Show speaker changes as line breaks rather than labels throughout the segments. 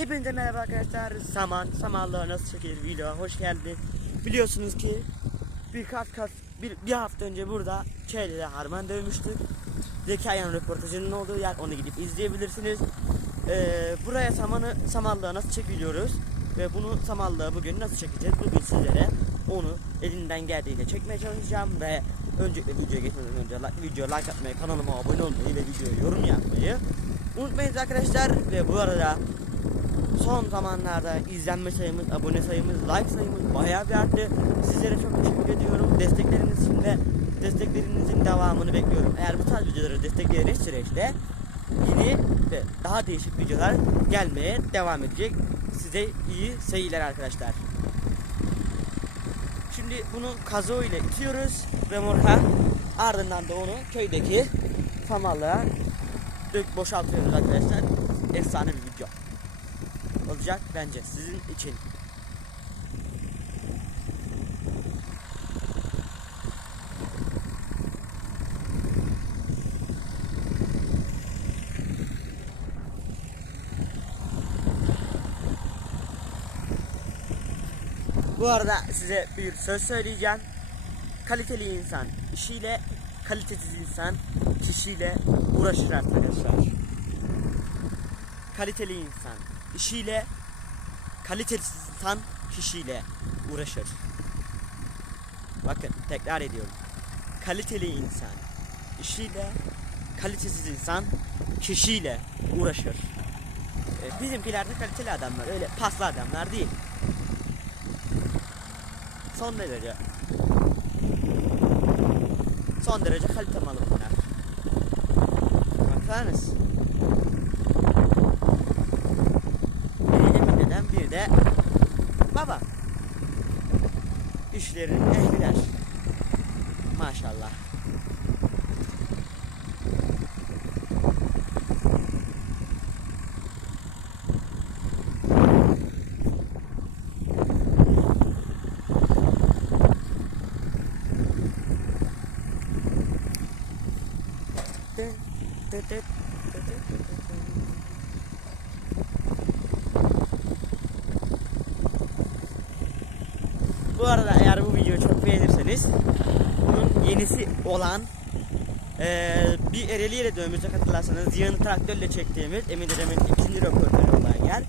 Hepinize merhaba arkadaşlar. Saman, samanlığa nasıl çekilir videoya hoş geldiniz. Biliyorsunuz ki birkaç kas, bir, bir hafta önce burada Çeyli'de harman dövmüştük. Zeki Ayan röportajının olduğu yer onu gidip izleyebilirsiniz. Ee, buraya samanı, samanlığa nasıl çekiliyoruz ve bunu samanlığa bugün nasıl çekeceğiz bugün sizlere onu elinden geldiğince çekmeye çalışacağım ve öncelikle videoya geçmeden önce like, video like atmayı, kanalıma abone olmayı ve videoya yorum yapmayı unutmayın arkadaşlar ve bu arada son zamanlarda izlenme sayımız, abone sayımız, like sayımız bayağı bir arttı. Sizlere çok teşekkür ediyorum. Destekleriniz için de desteklerinizin devamını bekliyorum. Eğer bu tarz videoları destekleyerek süreçte yeni ve daha değişik videolar gelmeye devam edecek. Size iyi seyirler arkadaşlar. Şimdi bunu kazo ile itiyoruz ve morha ardından da onu köydeki samallığa dök boşaltıyoruz arkadaşlar. Efsane bir video olacak bence sizin için. Bu arada size bir söz söyleyeceğim. Kaliteli insan işiyle, kalitesiz insan kişiyle uğraşır arkadaşlar. Kaliteli insan işiyle, kalitesiz insan kişiyle uğraşır. Bakın tekrar ediyorum. Kaliteli insan işiyle, kalitesiz insan kişiyle uğraşır. Ee, bizimkiler de kaliteli adamlar, öyle paslı adamlar değil. Son derece son derece kalite malı bunlar. Bir Emine'den bir de baba. İşlerin ehliler. Maşallah. Tı tı Bu arada eğer bu videoyu çok beğenirseniz bunun yenisi olan eee bir Ereğli ile dövmüştü hatırlarsanız yığın traktörle çektiğimiz Emin Dedem'in ikinci röportajı olan yer.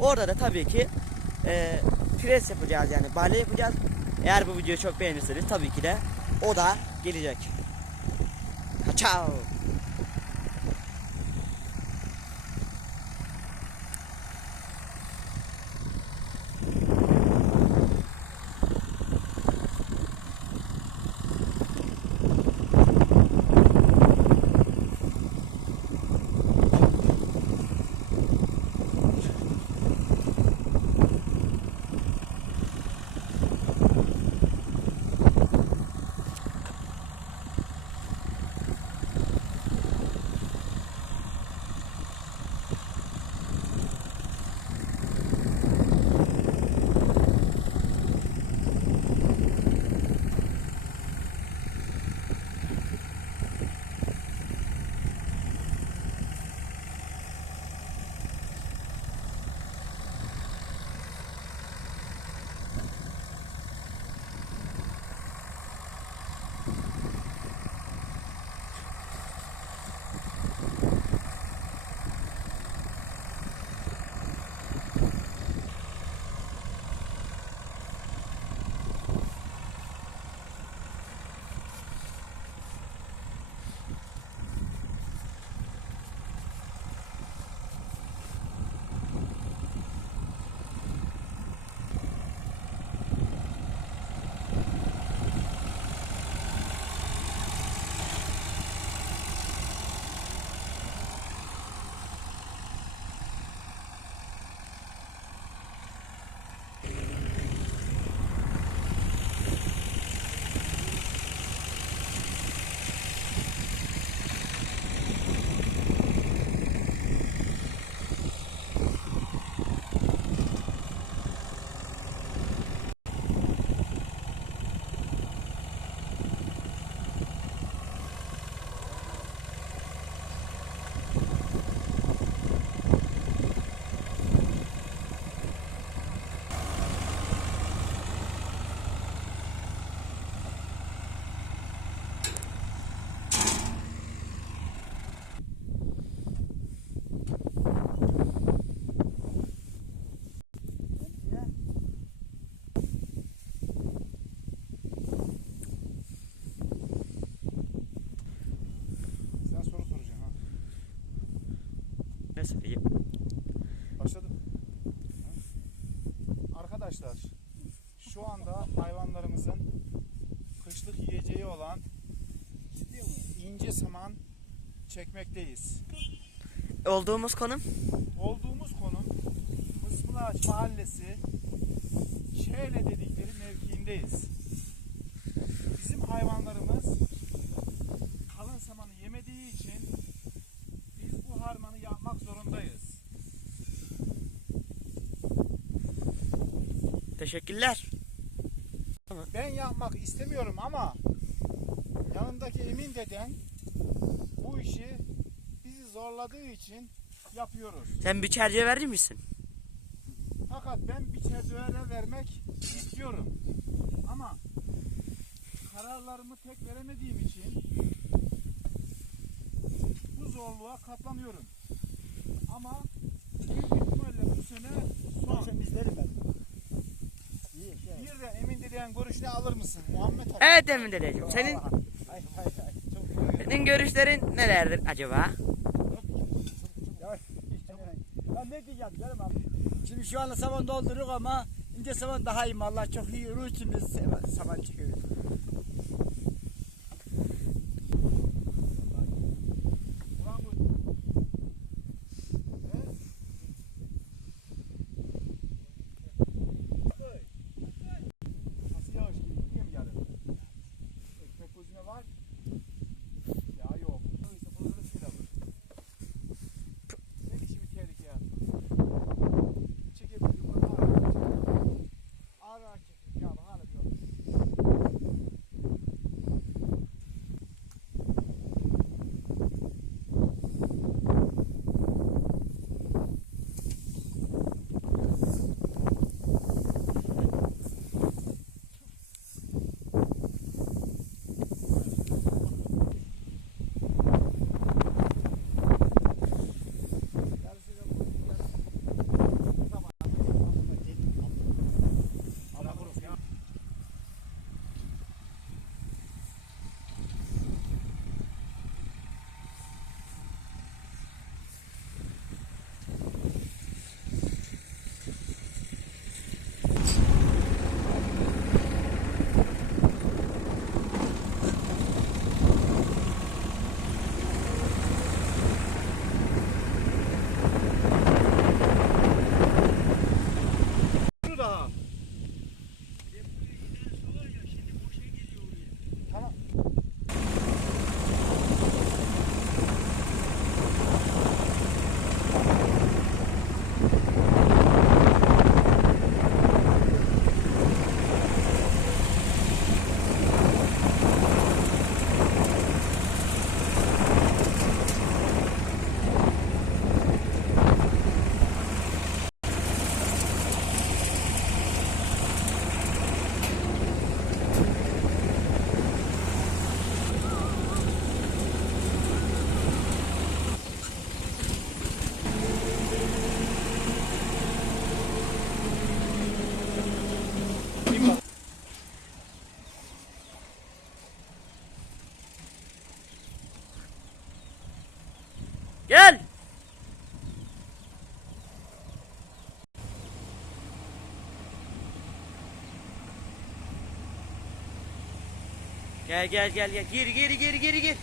Orada da tabii ki eee pres yapacağız yani bale yapacağız. Eğer bu videoyu çok beğenirseniz tabii ki de o da gelecek. Ciao. Söyleyeyim.
Başladım. Arkadaşlar şu anda hayvanlarımızın kışlık yiyeceği olan ince saman çekmekteyiz.
Olduğumuz konum
Olduğumuz konum Mıspılaç Mahallesi Çeyle dedikleri mevkiindeyiz. Bizim hayvanlarımız kalın samanı yemediği için biz bu harmanı yapmak zorundayız.
Teşekkürler.
Ben yapmak istemiyorum ama yanımdaki Emin deden bu işi bizi zorladığı için yapıyoruz.
Sen bir çerçeve verir misin?
Fakat ben bir çerçeve vermek istiyorum. Ama kararlarımı tek veremediğim için bu zorluğa katlanıyorum. Ama büyük ihtimalle bu sene son.
Sen izlerim ben. İyi şey.
Bir de Emin deden görüşünü alır mısın Muhammed Ali?
Evet Emin dedeciğim. Senin
Hay hay hay. Çok
senin görüşlerin nelerdir acaba?
Ben ne diyeceğim canım abi. Şimdi şu anda saman dolduruyor ama ince saman daha iyi mallar çok iyi ruhsumuz saman çıkıyor.
Gel. Gel gel gel gel. Gir gir gir gir gir.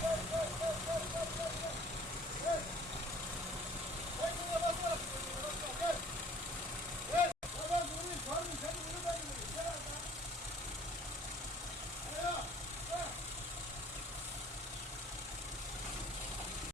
go, go, go.